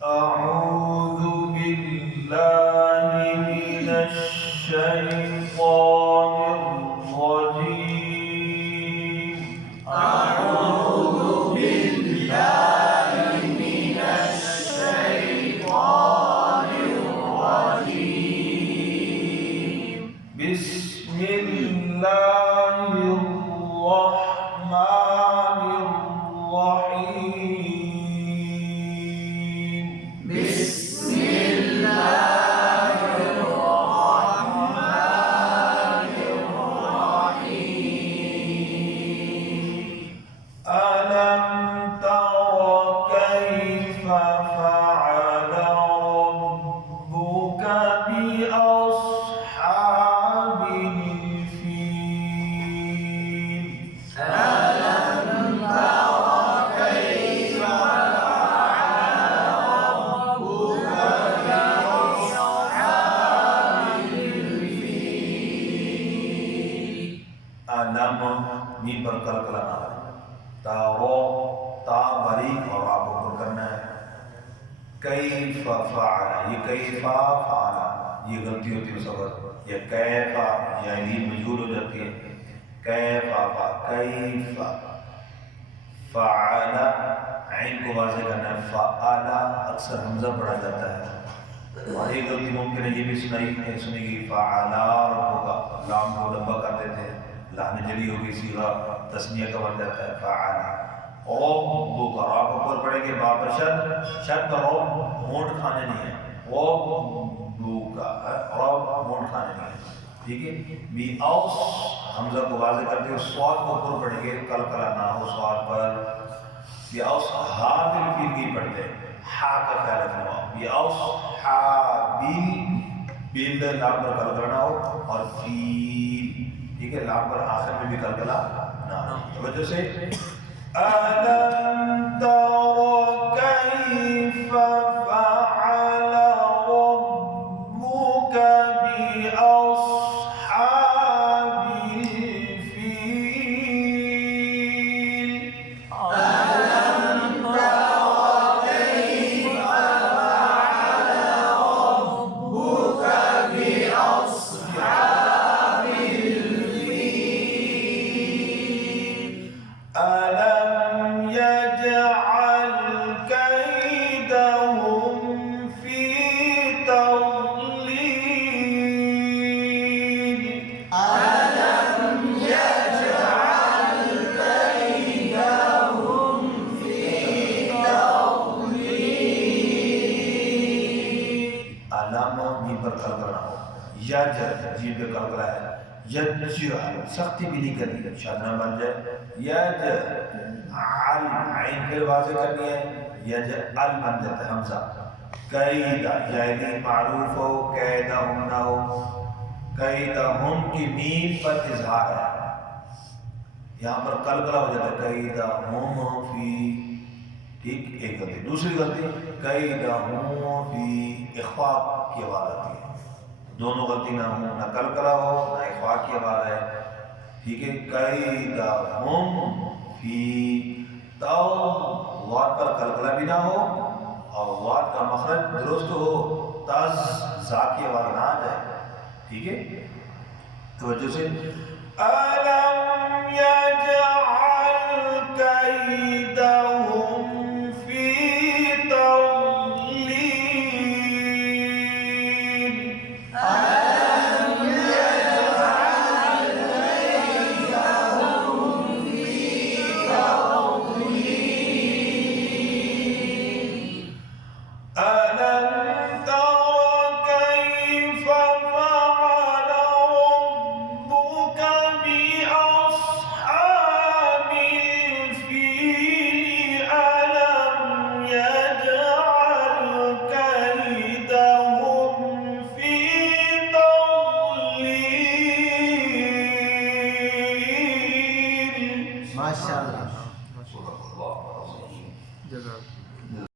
أعوذ بالله من الشيطان الرجيم. أعوذ بالله من الشيطان الرجيم. بسم الله الرحمن الرحيم. بسم الله الرحمن الرحيم. ألم تر كيف فعل ربك بأصحاب الفيل. ألم تر كيف فعل ربك بأصحاب الفيل. علم میم پر کل کلانا ہے، تا رو تا باریک اور آپ کو پر کرنا ہے. کیف فعل، یہ کیفا فعل یہ غلطی ہوتی ہے اس وقت، یہ کیفا یعنی مجہول ہو جاتی ہے. کیفا کیف فعل عین کو واضح کرنا ہے. فعل اکثر حمزہ پڑھا جاتا ہے، اور ایک غلطی ممکن ہے یہ بھی سنی گی فعل ربک، لام کو لمبا کر دیتے ہیں، لام جلی ہوگی، صیغہ تثنیہ کا بن جاتا ہے فعل. ربک را کو اوپر پڑھیں گے، با پر شد پر ہونٹ کھانے نہیں ہے. ربک رب ہونٹ کھانے نہیں ہے، ٹھیک ہے. بی اوس حمزہ کو واضح کرتے ہیں، صاد کو اوپر پڑھیں گے، کلکلا نہ ہو صاد پر. بی اوس ہا بل فیل کی پڑھتے ہیں، ہا کا خیال رکھنا ہو. بی اوس ہا بل بل لام پر کلکلا نہ ہو، اور فیل ٹھیک ہے، لام پر آخر میں بھی کلکلا نہ ہو. توجہ سے ألم تر كيف فعل ربك بأصحاب الفيل. ألم تر كيف فعل ربك بأصحاب الفيل. ألم يجعل كيدهم في تضليل. ألم يجعل كيدهم في تضليل. علم جی پر کل کرنا ہو، یج جی پہ کل کرا ہے. یجعل سختی بھی نہیں کرنی، شاد نہ بن جائے. یجعل عین پھر واضح کرنی ہے، یجعل بن جاتا ہے حمزہ. قیدا یعنی معروف ہو، قیدہم نہ ہو. قیدہم کی میم پر اظہار ہے، یہاں پر قلقلہ ہو جاتا ہے. قیدہم فی، ٹھیک. ایک غلطی. دوسری غلطی قیدہم فی، اخفاء کی آواز آتی ہے. دونوں غلطی نہ ہو، نہ قلقلہ ہو نہ اخفاء کی آواز ہے، ٹھیک ہے. قیدہم فی، تو واد پر قلقلہ بھی نہ ہو اور واد کا مخرج درست ہو، تز زا کی آواز نہ آ جائے، ٹھیک ہے. توجہ سے ألم يجعل